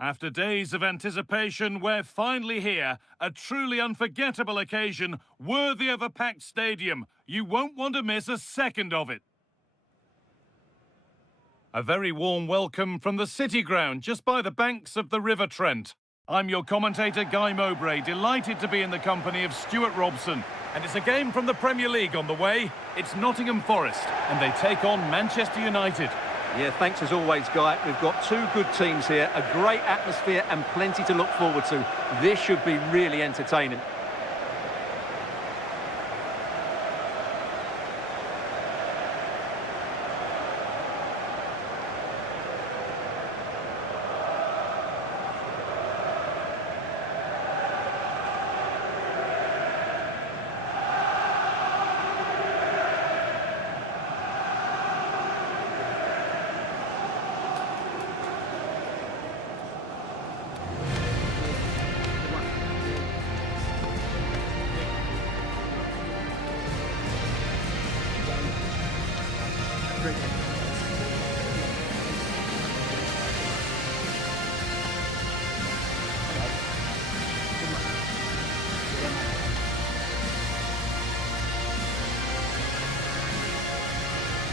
After days of anticipation, we're finally here. A truly unforgettable occasion, worthy of a packed stadium. You won't want to miss a second of it. A very warm welcome from the City Ground, just by the banks of the River Trent. I'm your commentator, Guy Mowbray, delighted to be in the company of Stuart Robson. And it's a game from the Premier League on the way. It's Nottingham Forest, and they take on Manchester United. Yeah, thanks as always, Guy. We've got two good teams here, a great atmosphere and plenty to look forward to. This should be really entertaining.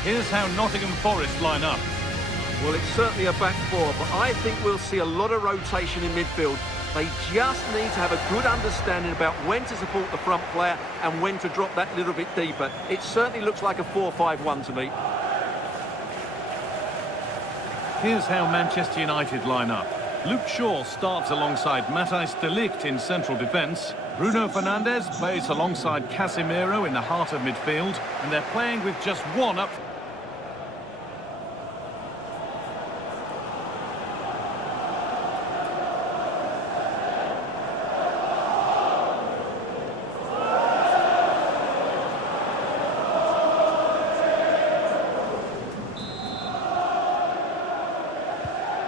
Here's how Nottingham Forest line up. Well, it's certainly a back four, but I think we'll see a lot of rotation in midfield. They just need to have a good understanding about when to support the front player and when to drop that little bit deeper. It certainly looks like a 4-5-1 to me. Here's how Manchester United line up. Luke Shaw starts alongside Matthijs de Ligt in central defence. Bruno Fernandes plays alongside Casemiro in the heart of midfield, and they're playing with just one up.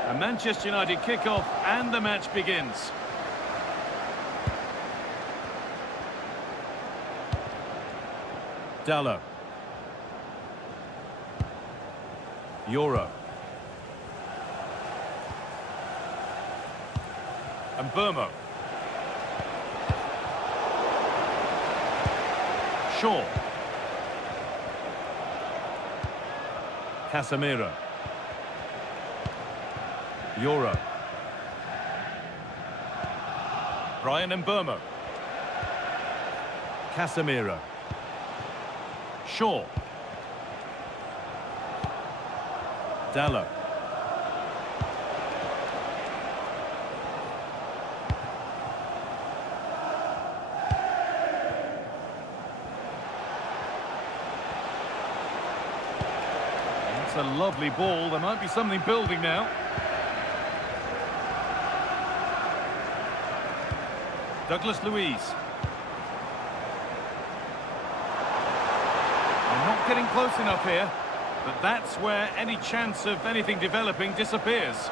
A Manchester United kick-off and the match begins. Dallo. Euro. And Burmo. Shaw. Casemiro. Euro. Brian and Burmo. Casemiro. Shaw. Dallo. That's a lovely ball. There might be something building now. Douglas Luiz. Not getting close enough here, but that's where any chance of anything developing disappears.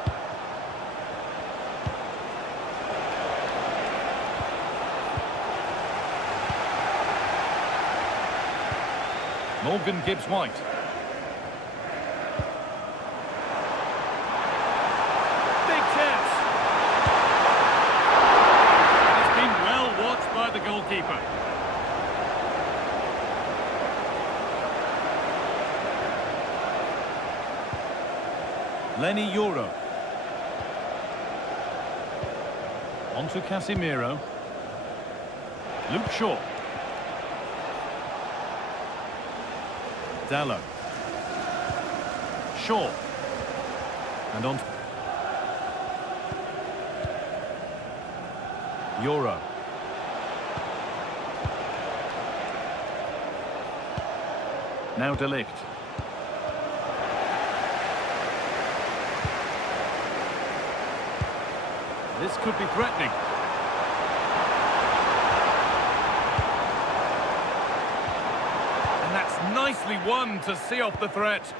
Morgan Gibbs-White. Big chance. It's been well watched by the goalkeeper. Lenny Euro. On to Casemiro. Luke Shaw. Dallo. Shaw. And on to Euro. Now de Ligt. This could be threatening. And that's nicely won to see off the threat.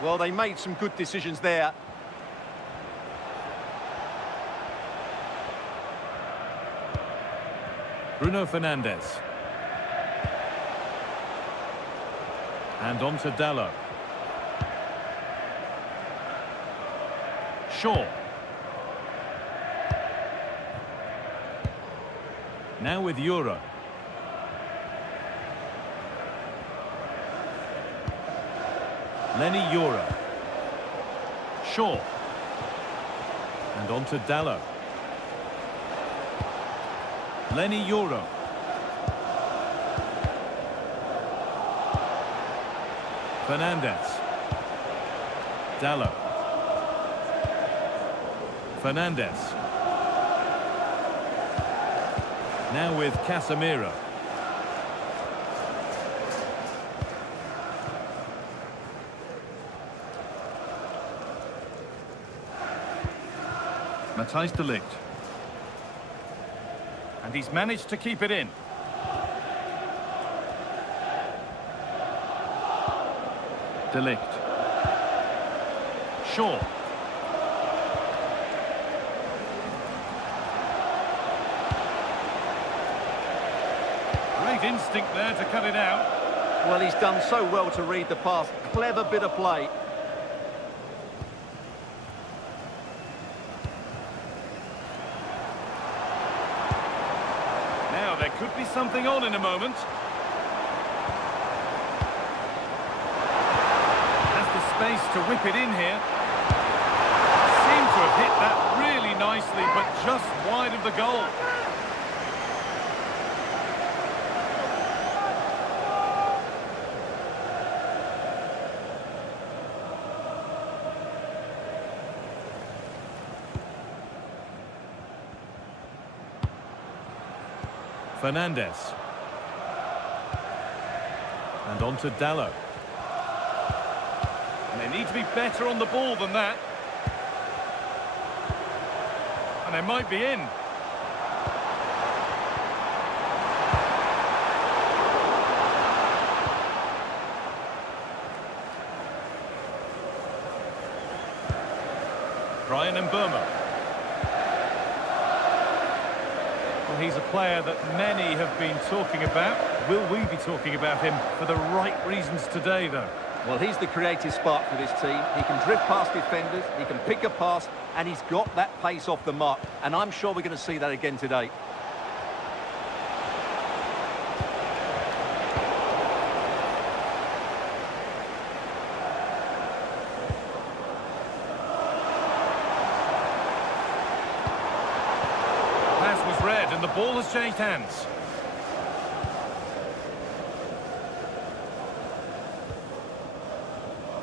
Well, they made some good decisions there. Bruno Fernandes. And on to Dallo. Shaw. Now with Euro. Lenny Euro. Shaw. And on to Dallo. Lenny Euro. Fernandez. Dallo. Fernandez. Now with Casemiro. Matthijs de Ligt. And he's managed to keep it in. De Ligt. Shaw. Great instinct there to cut it out. Well, he's done so well to read the pass. Clever bit of play. Now, there could be something on in a moment. Has the space to whip it in here. Seemed to have hit that really nicely, but just wide of the goal. Fernandez. And on to Dallo. And they need to be better on the ball than that. And they might be in. Brian Mbeumo. Well, he's a player that many have been talking about. Will we be talking about him for the right reasons today, though? Well, he's the creative spark for this team. He can drift past defenders, he can pick a pass, and he's got that pace off the mark. And I'm sure we're going to see that again today. Red, and the ball has changed hands.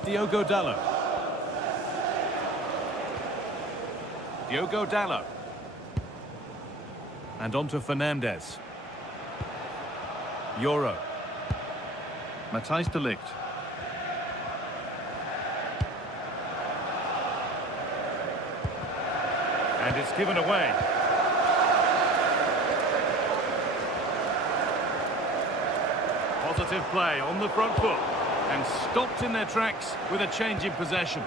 Diogo Dallo. Diogo Dallo. And on to Fernandez. Euro. Matthijs de Ligt. And it's given away. Positive play on the front foot and stopped in their tracks with a change in possession.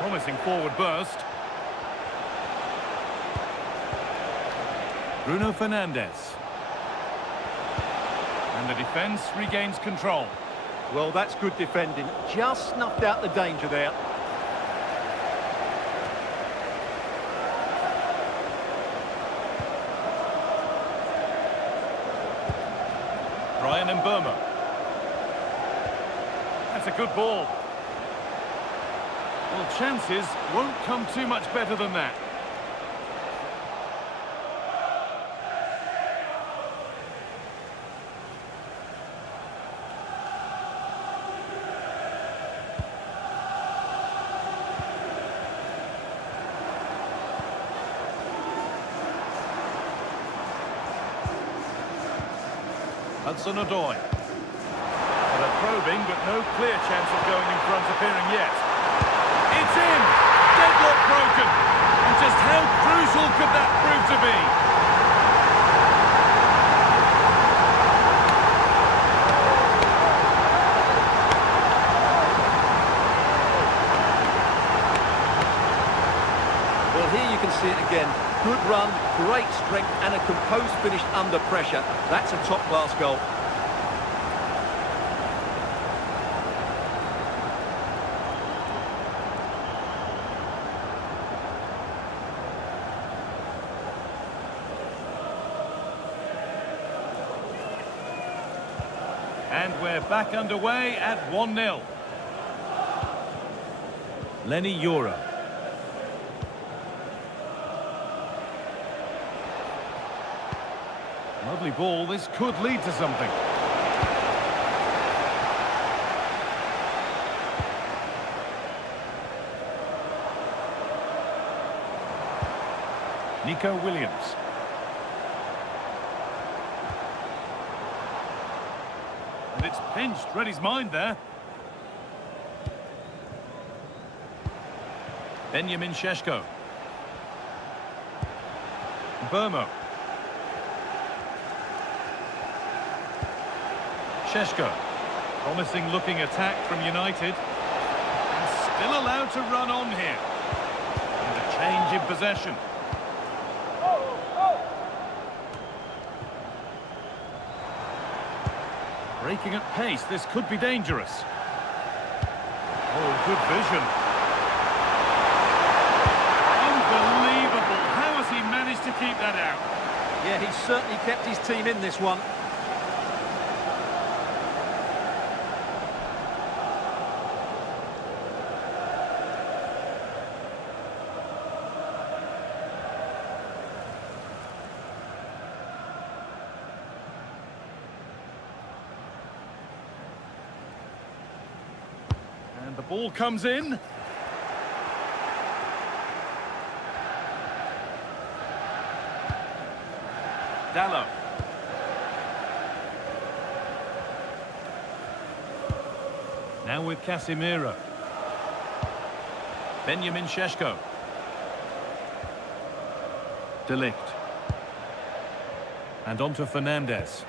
Promising forward burst. Bruno Fernandes. And the defence regains control. Well, that's good defending. Just snuffed out the danger there. Brian Mbeumo. That's a good ball. Well, chances won't come too much better than that. Hudson-Odoi. Well, they're probing, but no clear chance of going in front appearing yet. It's in! Deadlock broken! And just how crucial could that prove to be? Well, here you can see it again. Good run, great strength, and a composed finish under pressure. That's a top-class goal. And we're back underway at 1-0. Lenny Euro. Lovely ball, this could lead to something. Nico Williams. And it's pinched, read his mind there. Benjamin Šeško. Burmo. Šeško. Promising looking attack from United. And still allowed to run on here. And a change in possession. Breaking at pace, this could be dangerous. Oh, good vision. Unbelievable. How has he managed to keep that out? Yeah, he's certainly kept his team in this one. And the ball comes in. Dallo. Now with Casemiro. Benjamin Šeško. De Ligt. And on to Fernandes.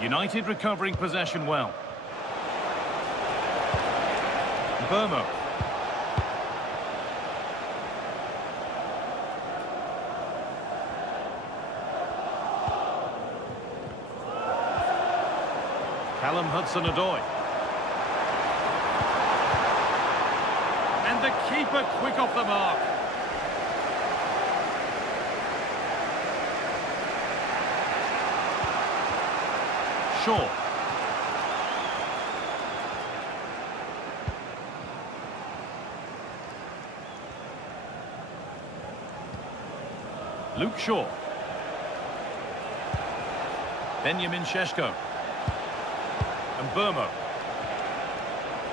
United recovering possession well. Burmo. Callum Hudson-Odoi. And the keeper quick off the mark. Shaw. Luke Shaw. Benjamin Šeško. And Burmo.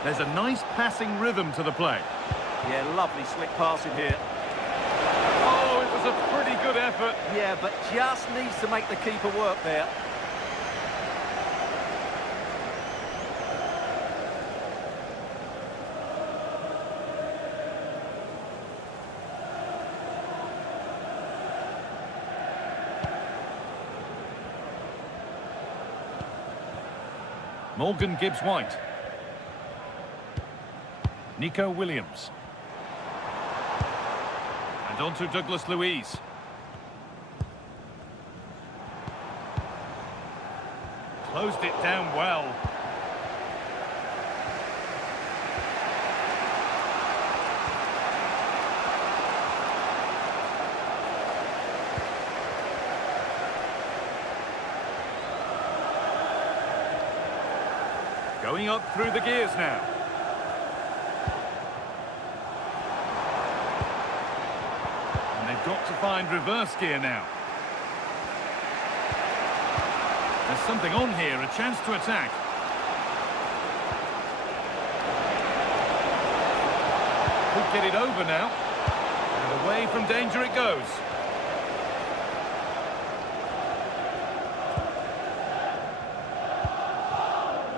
There's a nice passing rhythm to the play. Yeah, lovely slick passing here. Oh, it was a pretty good effort. Yeah, but just needs to make the keeper work there. Morgan Gibbs-White. Nico Williams. And on to Douglas Luiz. Closed it down well. Going up through the gears now. And they've got to find reverse gear now. There's something on here, a chance to attack. Could get it over now. And away from danger it goes.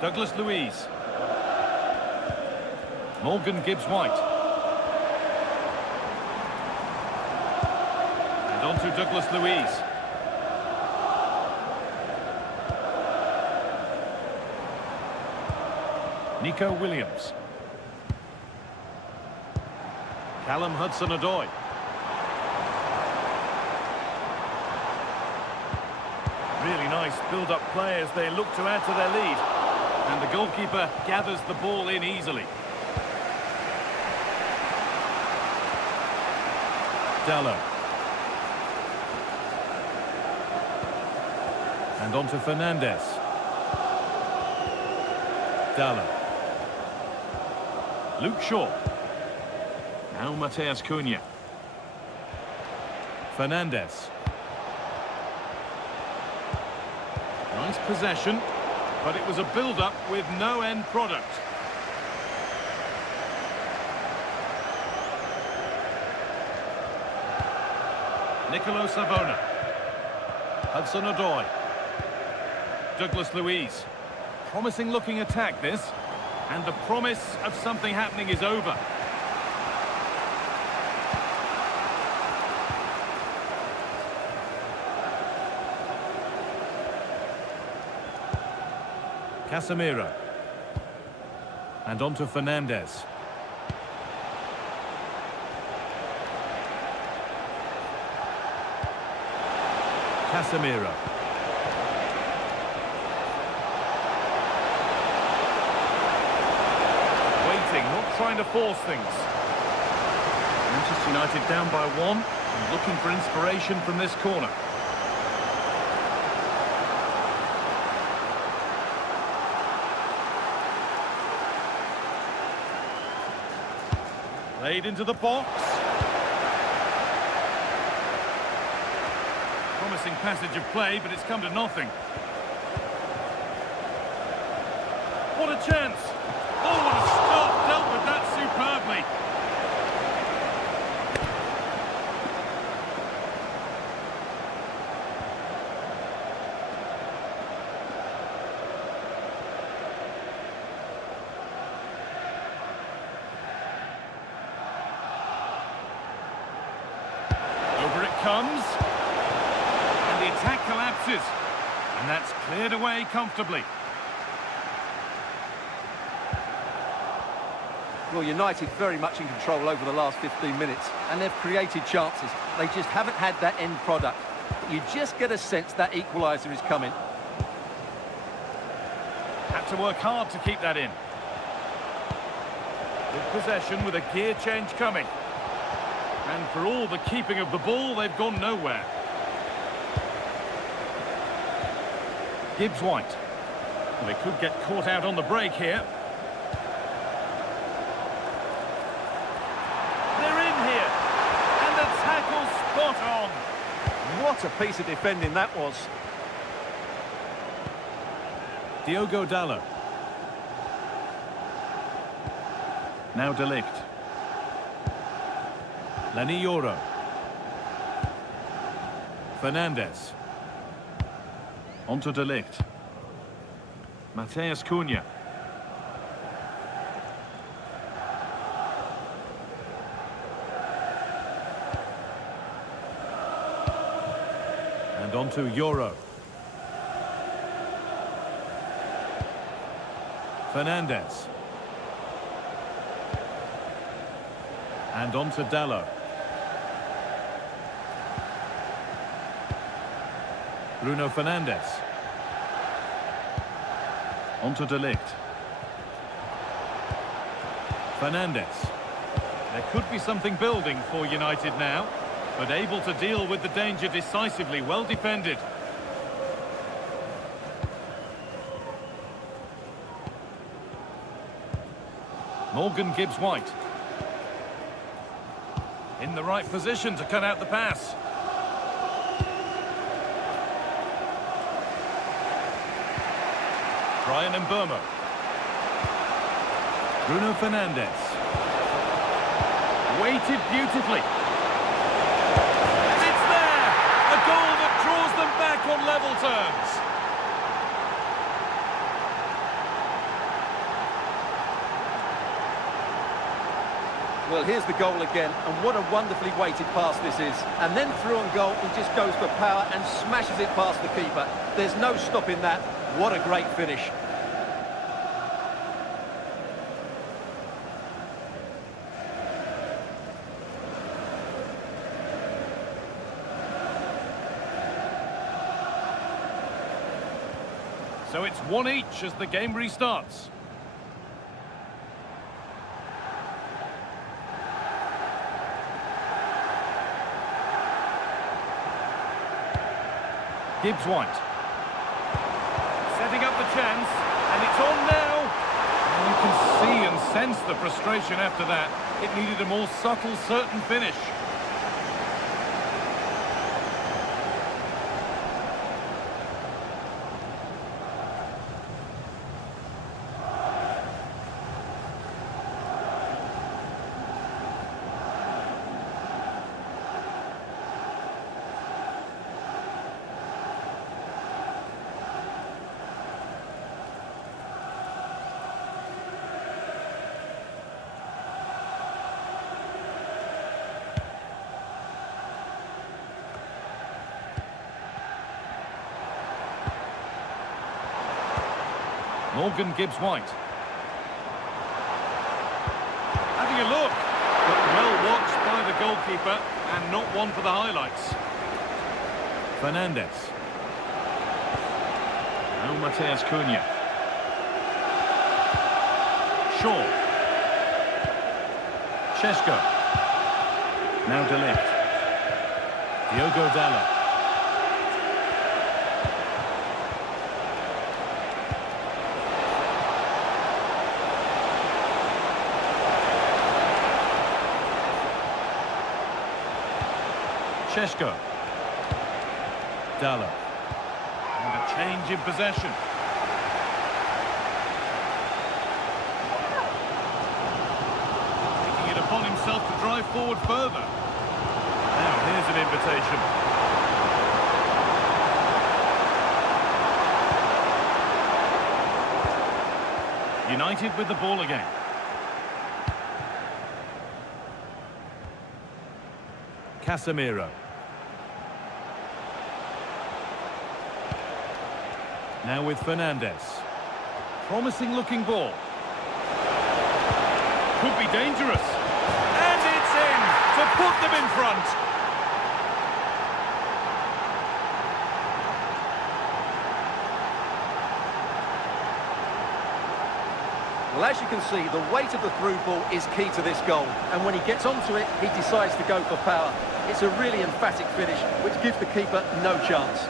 Douglas Luiz. Morgan Gibbs-White. And on to Douglas Luiz. Nico Williams. Callum Hudson-Odoi. Really nice build-up play as they look to add to their lead. And the goalkeeper gathers the ball in easily. Dallo. And on to Fernandez. Dallo. Luke Shaw. Now Mateus Cunha. Fernandez. Nice possession, but it was a build-up with no end product. Nicolo Savona. Hudson-Odoi. Douglas Luiz. Promising looking attack this, and the promise of something happening is over. Casemiro. And on to Fernandez. Casemiro. Waiting, not trying to force things. Manchester United down by 1 and looking for inspiration from this corner. Played into the box. Promising passage of play, but it's come to nothing. What a chance! Oh, what a stop! Dealt with that superbly. Over it comes. And the attack collapses. And that's cleared away comfortably. Well, United very much in control over the last 15 minutes, and they've created chances. They just haven't had that end product. You just get a sense that equaliser is coming. Had to work hard to keep that in. Good possession with a gear change coming. And for all the keeping of the ball, they've gone nowhere. Gibbs-White. Well, they could get caught out on the break here. They're in here. And the tackle spot on. What a piece of defending that was. Diogo Dallo. Now De Ligt. Lenny Yoro. Fernandez. On to De Ligt. Mateus Cunha. And on to Yoro. Fernandez. And on to Dallo. Bruno Fernandes. On to De Ligt. Fernandes. There could be something building for United now, but able to deal with the danger decisively, well defended. Morgan Gibbs-White. In the right position to cut out the pass. Brian Mbeumo. Bruno Fernandes. Weighted beautifully. And it's there! A goal that draws them back on level terms. Well, here's the goal again, and what a wonderfully weighted pass this is. And then through on goal, he just goes for power and smashes it past the keeper. There's no stopping that. What a great finish. So it's one each as the game restarts. Gibbs White. Setting up the chance, and it's on now. And you can see and sense the frustration after that. It needed a more subtle, certain finish. Morgan Gibbs White. Having a look, but well watched by the goalkeeper and not one for the highlights. Fernandez. Now Mateus Cunha. Shaw. Šeško. Now De Ligt. Diogo Dalot. Šeško. Dalot. And a change in possession. Taking it upon himself to drive forward further. Now here's an invitation. United with the ball again. Casemiro. Now with Fernandez. Promising looking ball. Could be dangerous. And it's in to put them in front. Well, as you can see, the weight of the through ball is key to this goal. And when he gets onto it, he decides to go for power. It's a really emphatic finish, which gives the keeper no chance.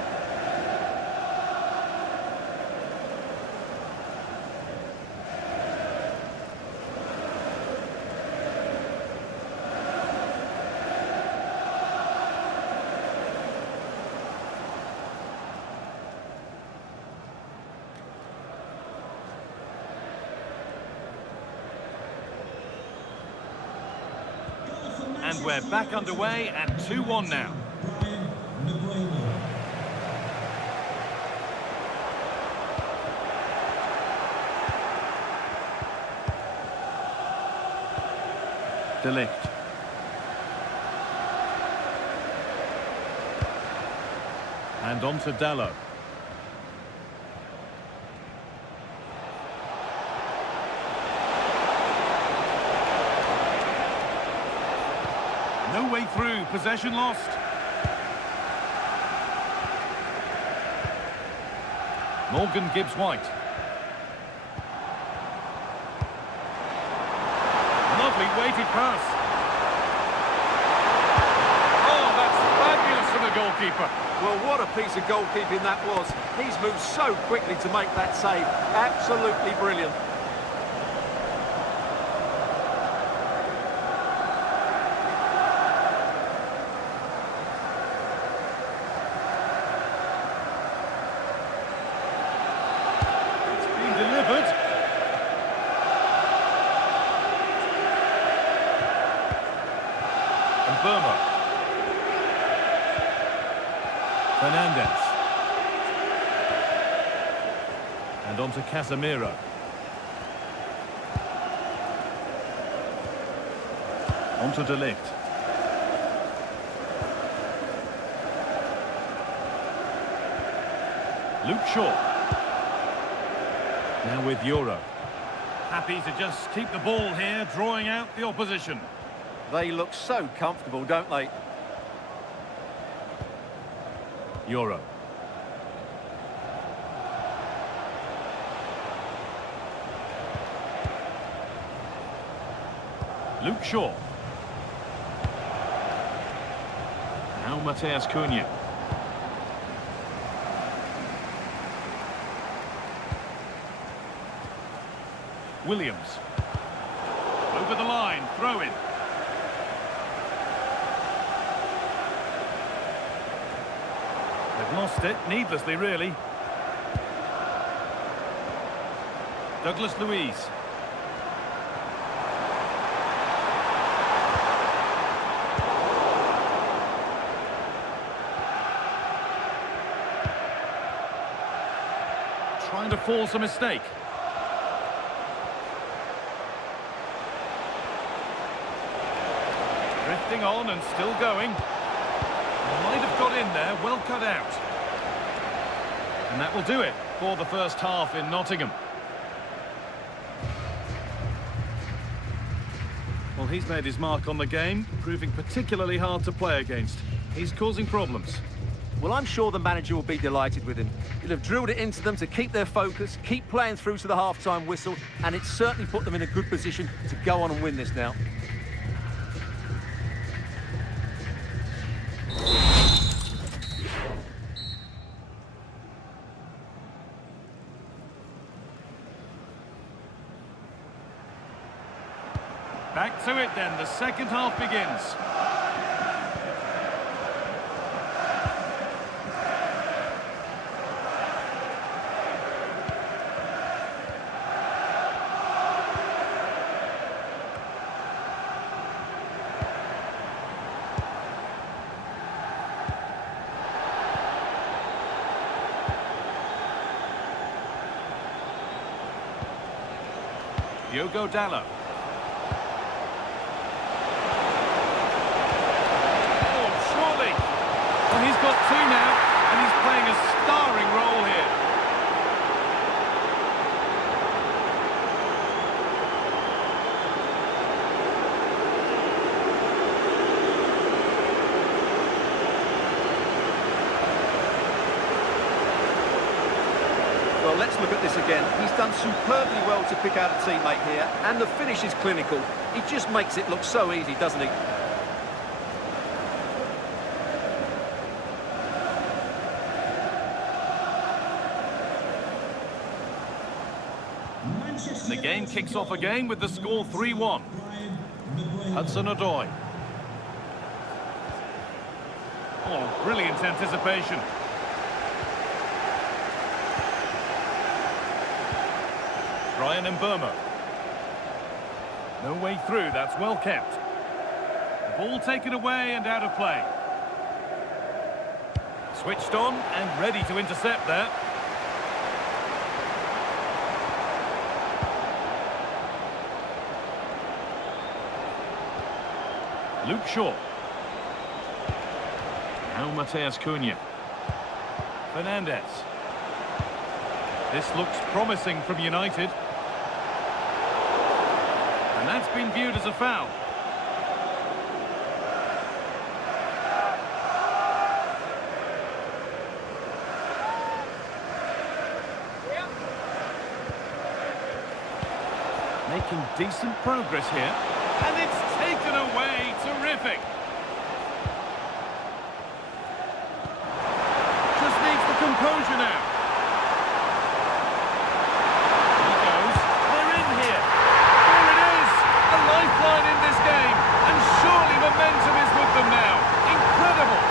And we're back underway at 2-1 now. De Ligt. And on to Dalot. No way through, possession lost. Morgan Gibbs White. Lovely weighted pass. Oh, that's fabulous from the goalkeeper. Well, what a piece of goalkeeping that was. He's moved so quickly to make that save. Absolutely brilliant. Burma. Fernandez. And on to Casemiro. On to De Ligt. Luke Shaw. Now with Euro. Happy to just keep the ball here, drawing out the opposition. They look so comfortable, don't they? Euro. Luke Shaw. Now Mateus Cunha. Williams. Over the line, throw in. They've lost it, needlessly really. Douglas Luiz. Trying to force a mistake. Drifting on and still going. Might have got in there, well cut out. And that will do it for the first half in Nottingham. Well, he's made his mark on the game, proving particularly hard to play against. He's causing problems. Well, I'm sure the manager will be delighted with him. He'll have drilled it into them to keep their focus, keep playing through to the half-time whistle, and it's certainly put them in a good position to go on and win this now. Back to it then, the second half begins. Diogo Dalot. Well, he's got two now, and he's playing a starring role here. Well, let's look at this again. He's done superbly well to pick out a teammate here, and the finish is clinical. He just makes it look so easy, doesn't he? The game kicks off again with the score 3-1. Hudson-Odoi. Oh, brilliant anticipation. Brian Mbeumo. No way through, that's well kept. The ball taken away and out of play. Switched on and ready to intercept there. Luke Shaw. Now Mateus Cunha. Fernandez. This looks promising from United. And that's been viewed as a foul. Making decent progress here. And it's taken away. Terrific. Just needs the composure now. He goes. They're in here. Here it is. A lifeline in this game. And surely momentum is with them now. Incredible.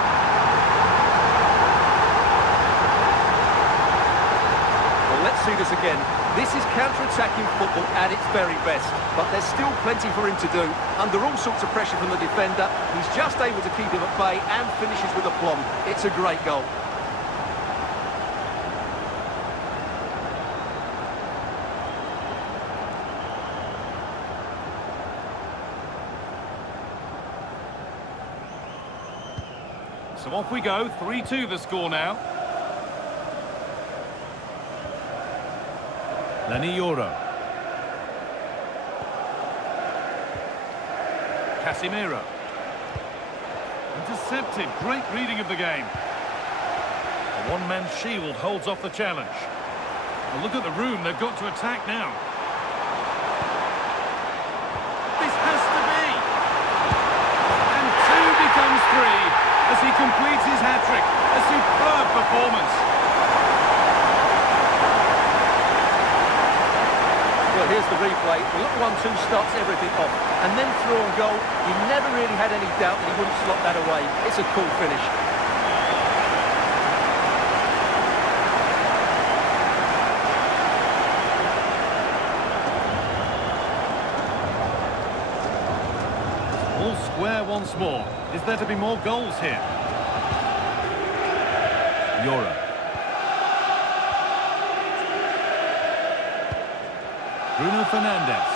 Well, let's see this again. This is counter-attacking football at its very best, but there's still plenty for him to do. Under all sorts of pressure from the defender, he's just able to keep him at bay and finishes with aplomb. It's a great goal. So off we go, 3-2 the score now. Lenny Yoro. Casemiro. Intercepted, great reading of the game. A one-man shield holds off the challenge. Well, look at the room they've got to attack now. This has to be! performance. Well, here's the replay. The little 1-2 starts everything off. And then through on goal, he never really had any doubt that he wouldn't slot that away. It's a cool finish. All square once more. Is there to be more goals here? Euro. Bruno Fernandes.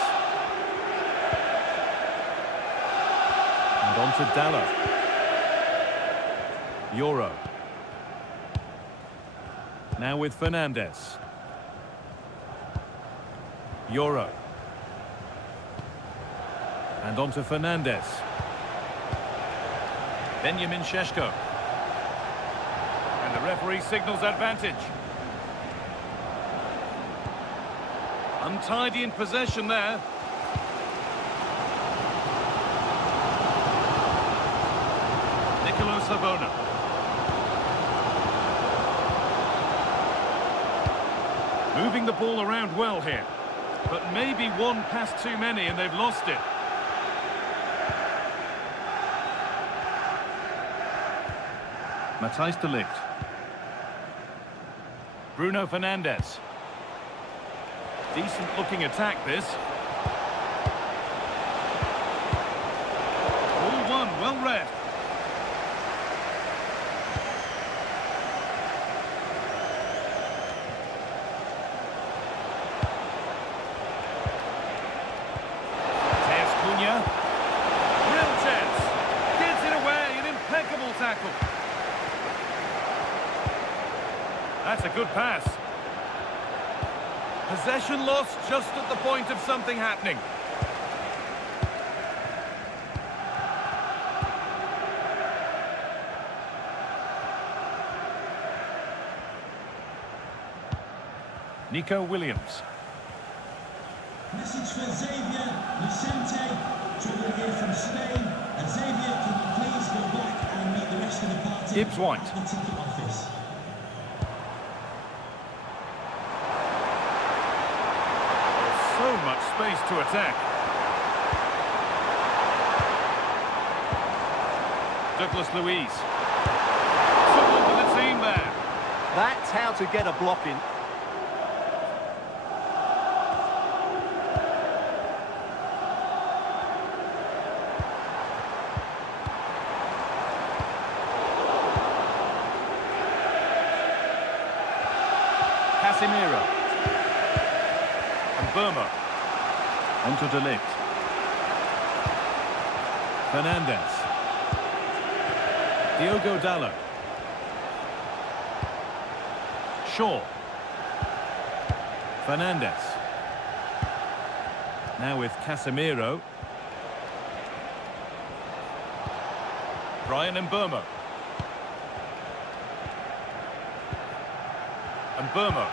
And on to Dallo. Euro. Now with Fernandes. Euro. And on to Fernandes. Benjamin Šeško. And the referee signals advantage. Untidy in possession there. Nicolo Savona. Moving the ball around well here. But maybe one pass too many and they've lost it. Matthijs de Ligt. Bruno Fernandes. Decent looking attack this. All one, well read. Tejas Cunha. Real chance. Gets it away, an impeccable tackle. That's a good pass. Possession lost just at the point of something happening. Nico Williams. Message for Xavier Vicente, travelling here from Spain. And Xavier, can you please go back and meet the rest of the party Gibbs White. at the ticket office? So much space to attack. Douglas Luiz. Someone for the team there. That's how to get a block in. Casemiro. And Burma. Onto de Ligt. Fernandes. Diogo Dallo. Shaw. Fernandes. Now with Casemiro. Brian Mbeumo. Mbeumo.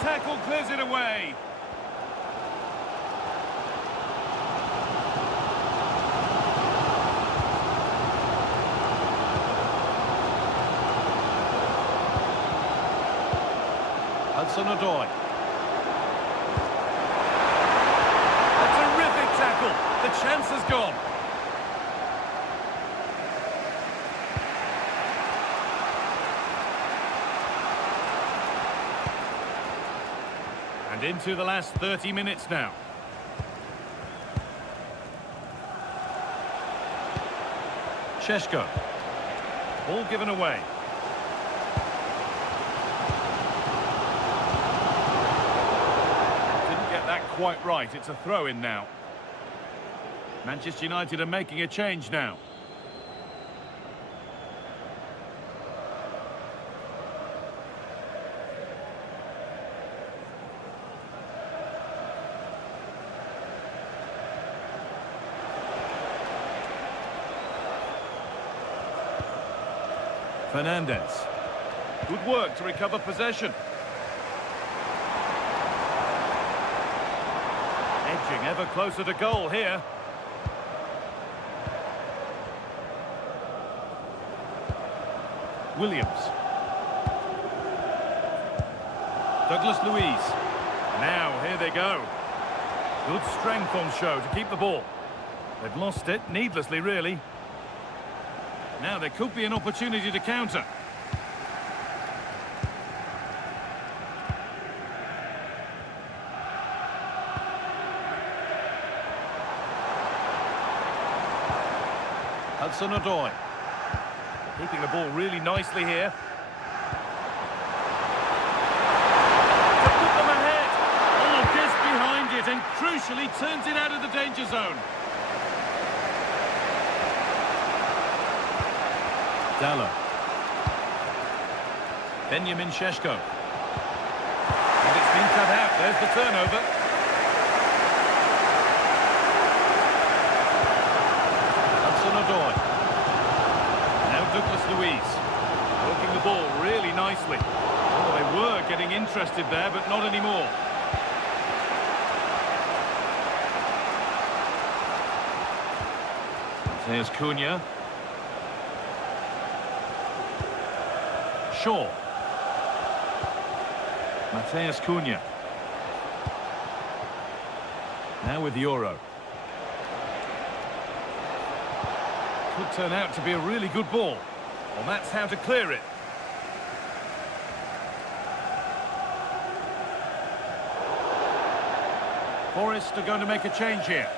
Tackle clears it away. Hudson-Odoi. A terrific tackle. The chance has gone. And into the last 30 minutes now. Šeško. Ball given away. Didn't get that quite right. It's a throw-in now. Manchester United are making a change now. Fernandes. Good work to recover possession. Edging ever closer to goal here. Williams. Douglas Luiz. Now, here they go. Good strength on show to keep the ball. They've lost it, needlessly, really. Now, there could be an opportunity to counter. Hudson-Odoi. Keeping the ball really nicely here. To put them ahead. Oh, gets behind it and crucially turns it out of the danger zone. Dallo. Benjamin Šeško. And it's been cut out. There's the turnover. Hudson-Odoi. Now Douglas Luiz. Working the ball really nicely. Oh, they were getting interested there, but not anymore. There's Cunha. Shaw. Mateus Cunha. Now with Euro. Could turn out to be a really good ball. Well, that's how to clear it. Forest are going to make a change here.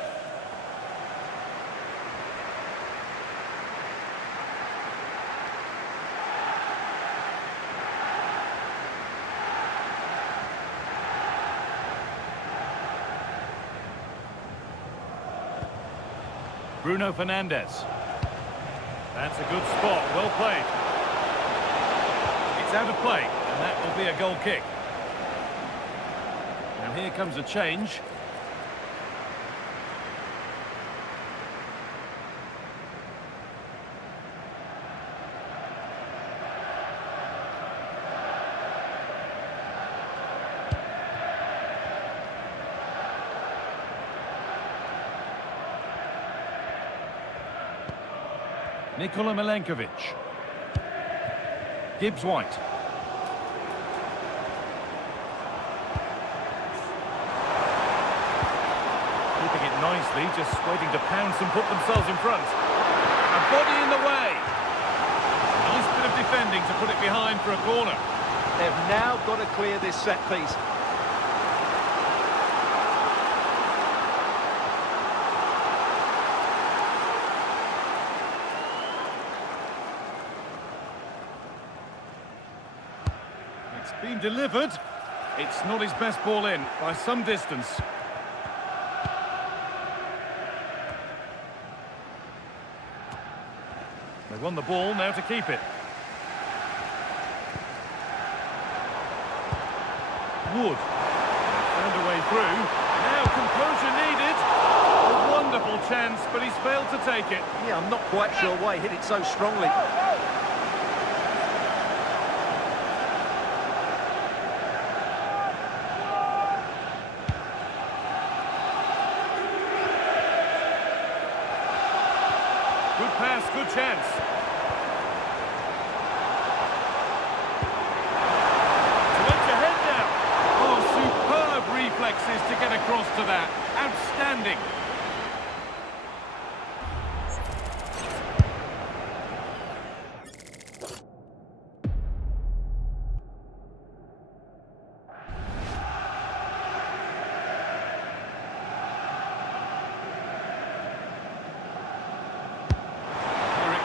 Bruno Fernandes. That's a good spot, well played. It's out of play, and that will be a goal kick. Now here comes a change. Nikola Milenkovic. Gibbs-White. Keeping it nicely, just waiting to pounce and put themselves in front. A body in the way. Nice bit of defending to put it behind for a corner. They've now got to clear this set piece. Been delivered. It's not his best ball in by some distance. They won the ball, now to keep it. Wood. Found a way through. Now composure needed. A wonderful chance, but he's failed to take it. Yeah, I'm not quite sure why he hit it so strongly. Good pass, good chance. To edge ahead now. Oh, superb reflexes to get across to that. Outstanding.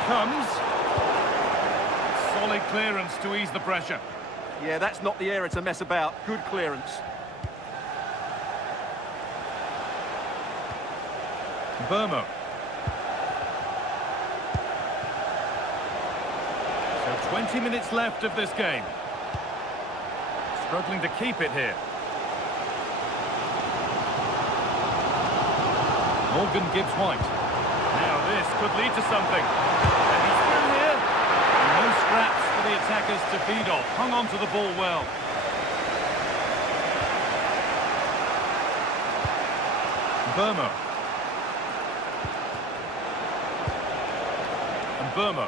Comes. Solid clearance to ease the pressure. Yeah, that's not the area to mess about. Good clearance. Burmo. So 20 minutes left of this game. Struggling to keep it here. Morgan Gibbs-White. Now this could lead to something. And he's through here. And no scraps for the attackers to feed off. Hung on to the ball well. Burmo. And Burmo.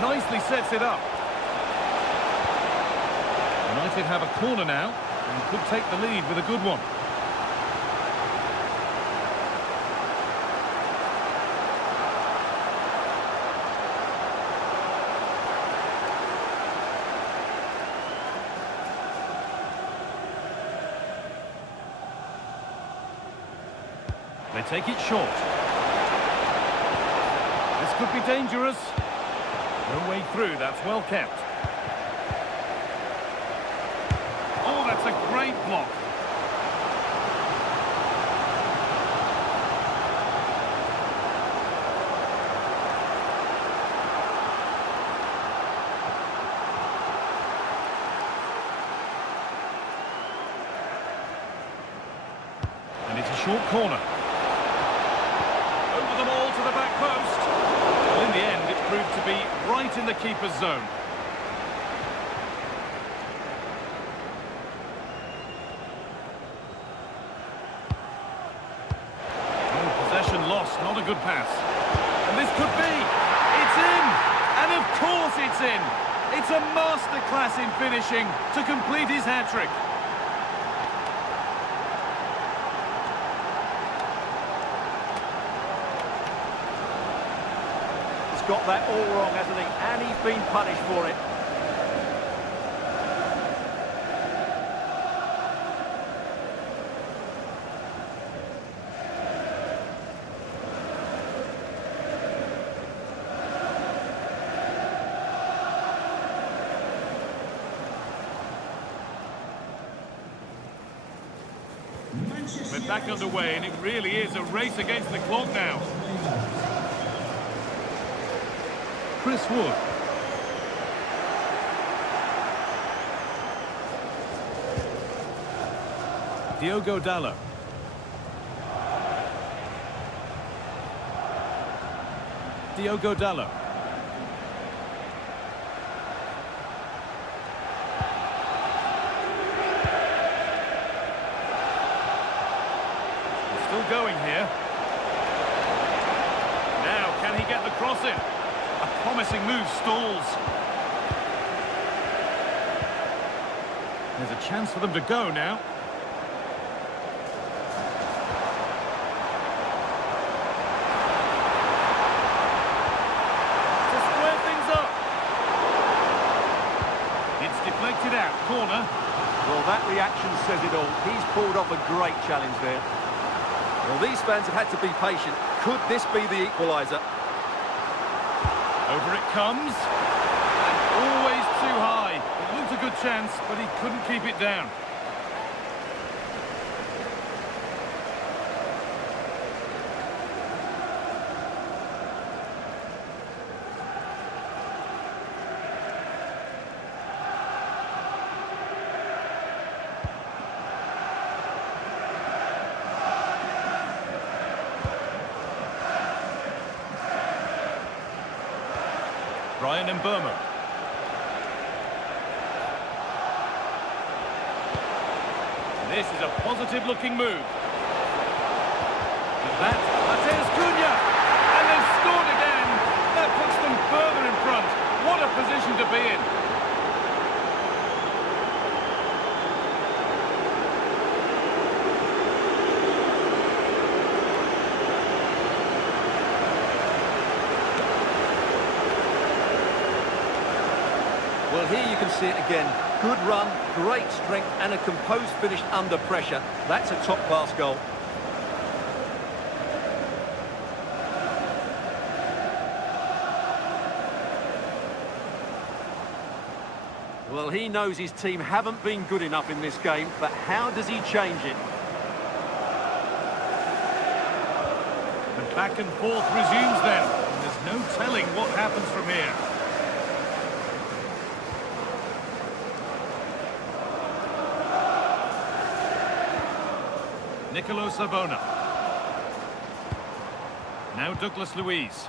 Nicely sets it up. United have a corner now and could take the lead with a good one. They take it short. This could be dangerous. No way through, that's well kept. Oh, that's a great block. And it's a short corner. Over them all to the back post. Well, in the end, it proved to be right in the keeper's zone. Lost, not a good pass. And this could be. It's in! And of course it's in! It's a masterclass in finishing to complete his hat-trick. He's got that all wrong, hasn't he? And he's been punished for it. We're back underway, and it really is a race against the clock now. Chris Wood. Diogo Dalot. Diogo Dalot. Still going here. Now, can he get the cross in? A promising move stalls. There's a chance for them to go now. To square things up. It's deflected out. Corner. Well, that reaction says it all. He's pulled off a great challenge there. Well, these fans have had to be patient. Could this be the equaliser? Over it comes. And always too high. It looked a good chance, but he couldn't keep it down. Brian Mbeumo. This is a positive-looking move. And that's Cunha, and they've scored again. That puts them further in front. What a position to be in. Well, here you can see it again. Good run, great strength, and a composed finish under pressure. That's a top-class goal. Well, he knows his team haven't been good enough in this game, but how does he change it? And back and forth resumes then. And there's no telling what happens from here. Nicolo Sabona. Now Douglas Luiz.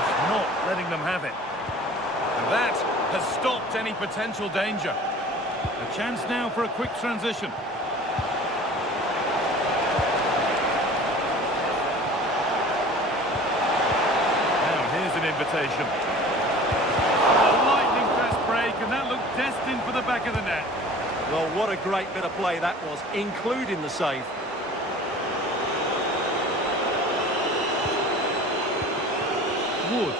Just not letting them have it. And that has stopped any potential danger. A chance now for a quick transition. rotation. A lightning fast break, and that looked destined for the back of the net. Well, what a great bit of play that was, including the save. Wood.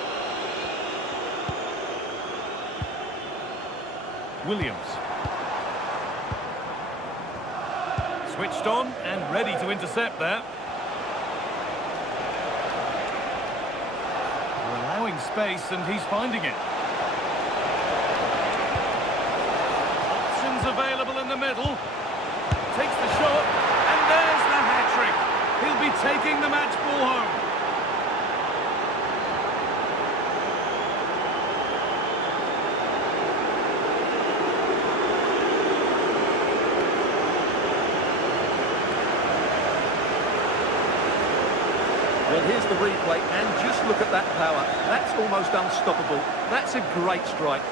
Williams. Switched on and ready to intercept there. They're allowing space and he's finding it. Options available in the middle. Takes the shot and there's the hat-trick. He'll be taking the match ball home. Well, here's the replay, and just look at that power. That's almost unstoppable. That's a great strike.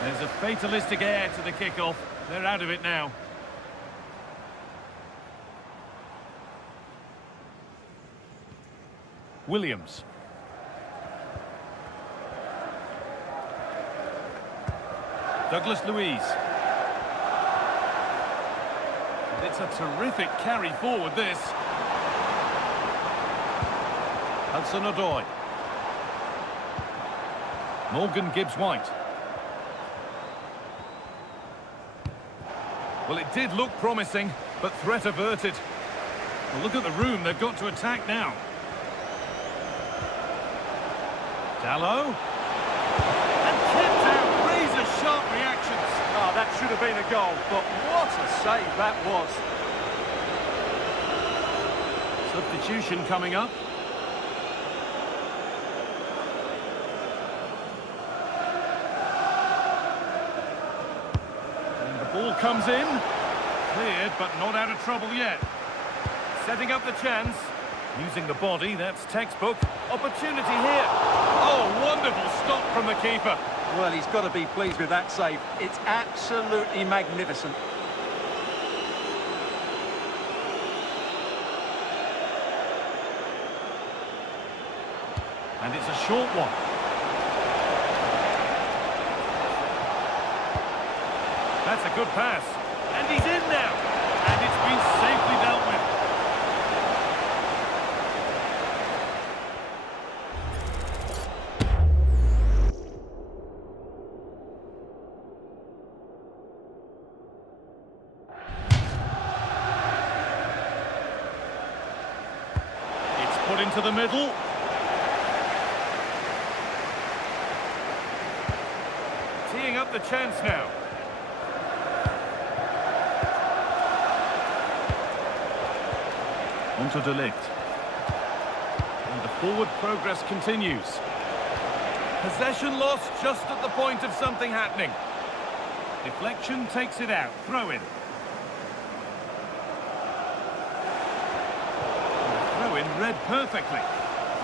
There's a fatalistic air to the kickoff. They're out of it now. Williams. Douglas Luiz. And it's a terrific carry forward, this. Hudson-Odoi. Morgan Gibbs-White. Well, it did look promising, but threat averted. Well, look at the room they've got to attack now. Dallo. And kept out. Razor-sharp reactions. Oh, that should have been a goal, but what a save that was. Substitution coming up. And the ball comes in. Cleared, but not out of trouble yet. Setting up the chance. Using the body, that's textbook. Opportunity here. Oh, wonderful stop from the keeper. Well, he's got to be pleased with that save. It's absolutely magnificent. And it's a short one. That's a good pass. And he's in now. And it's been safely dealt with. Put into the middle. Teeing up the chance now. Onto De Ligt. And the forward progress continues. Possession lost just at the point of something happening. Deflection takes it out. Throw in. Read perfectly.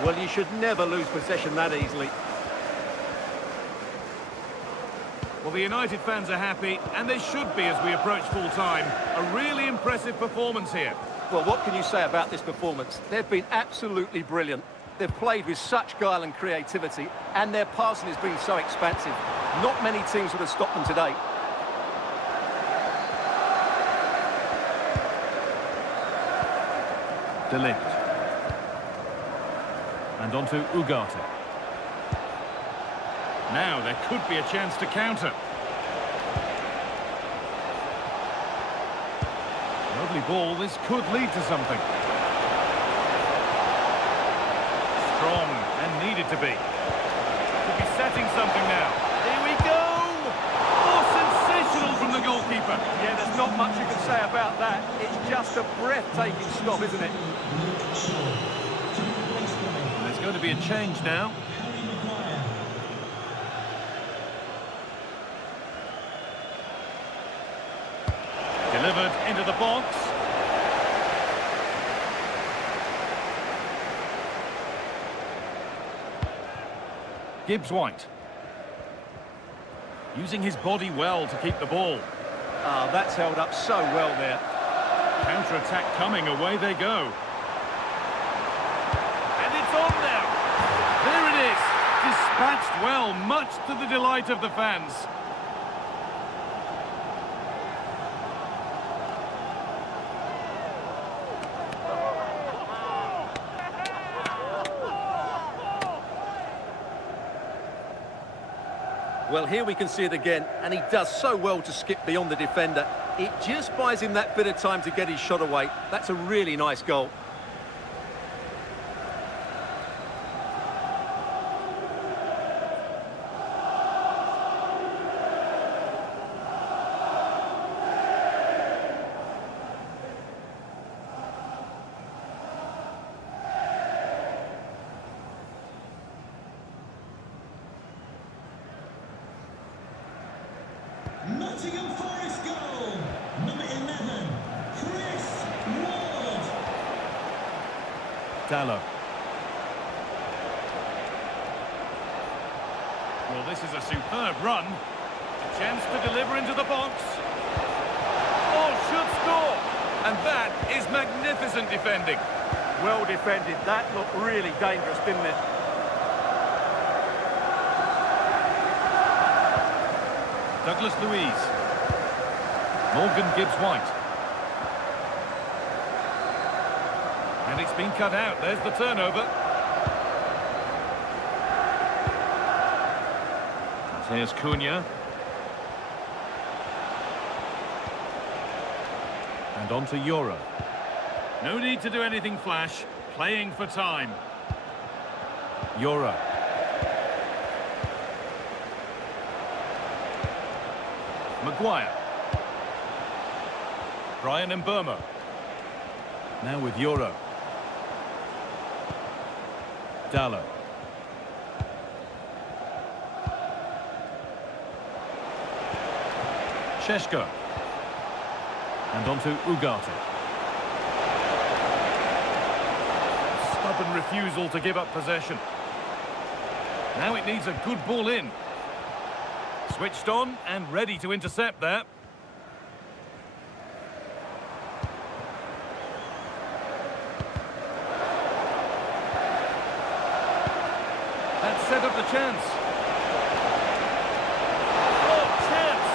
Well, you should never lose possession that easily. Well, the United fans are happy, and they should be as we approach full-time. A really impressive performance here. Well, what can you say about this performance? They've been absolutely brilliant. They've played with such guile and creativity, and their passing has been so expansive. Not many teams would have stopped them today. De Ligt. And on to Ugarte. Now there could be a chance to counter. Lovely ball, this could lead to something. Strong and needed to be. Could be setting something now. Here we go! Oh, sensational from the goalkeeper. Yeah, there's not much you can say about that. It's just a breathtaking stop, isn't it? Going to be a change now. Delivered into the box. Gibbs-White. Using his body well to keep the ball. Ah, that's held up so well there. Counter-attack coming, away they go. And it's on now. There it is. Dispatched well, much to the delight of the fans. Well, here we can see it again, and he does so well to skip beyond the defender. It just buys him that bit of time to get his shot away. That's a really nice goal. Nottingham Forest goal, number 11, Chris Ward. Dallow. Well, this is a superb run. A chance to deliver into the box. Oh, should score! And that is magnificent defending. Well defended. That looked really dangerous, didn't it? Douglas Luiz. Morgan Gibbs-White. And it's been cut out. There's the turnover. Here's Cunha. And on to Euro. No need to do anything flash. Playing for time. Euro. Maguire. Brian Mbermo. Now with Euro. Dallow. Šeško. And on to Ugarte. Stubborn refusal to give up possession. Now it needs a good ball in. Switched on and ready to intercept there. That set up the chance. Oh, chance!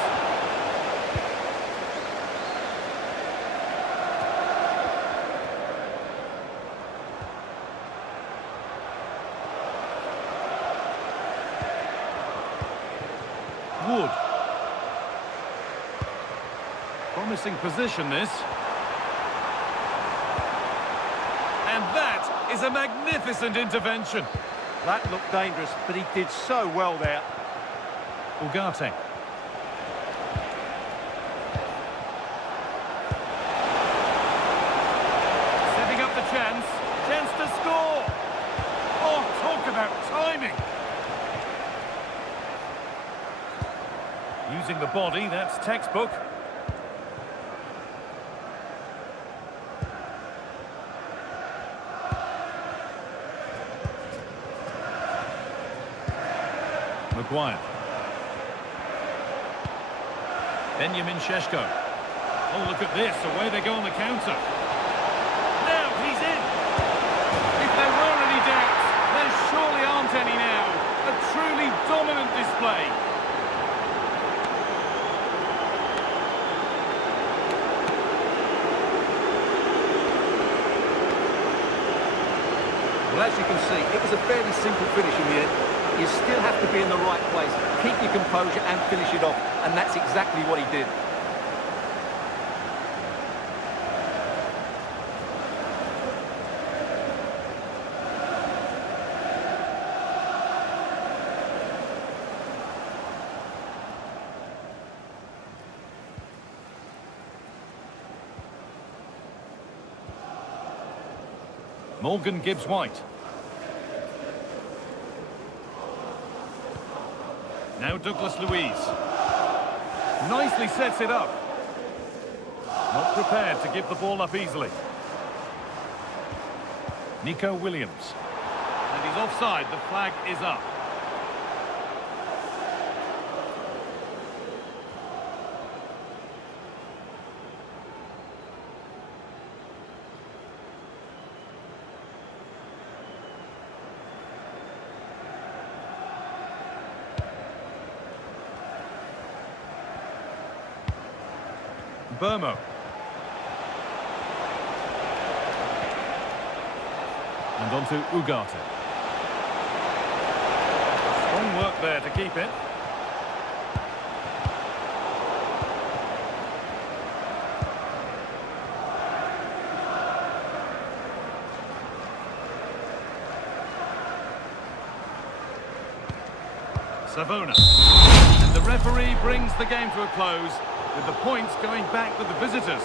Wood. Promising position, this. And that is a magnificent intervention. That looked dangerous, but he did so well there. Ugarte. Setting up the chance. Chance to score. Oh, talk about timing. Using the body, that's textbook. Maguire. Benjamin Šeško. Oh, look at this. Away they go on the counter. Now he's in. If there were any doubts, there surely aren't any now. A truly dominant display. Well, as you can see, it was a fairly simple finish in the end. You still have to be in the right place, keep your composure and finish it off, and that's exactly what he did. Morgan Gibbs-White. Now Douglas Luiz. Nicely sets it up. Not prepared to give the ball up easily. Nico Williams. And he's offside, the flag is up. Burmo. And on to Ugarte. Strong work there to keep it. Savona. And the referee brings the game to a close, with the points going back with the visitors.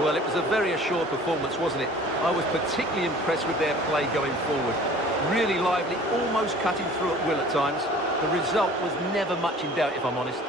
Well, it was a very assured performance, wasn't it? I was particularly impressed with their play going forward. Really lively, almost cutting through at will at times. The result was never much in doubt, if I'm honest.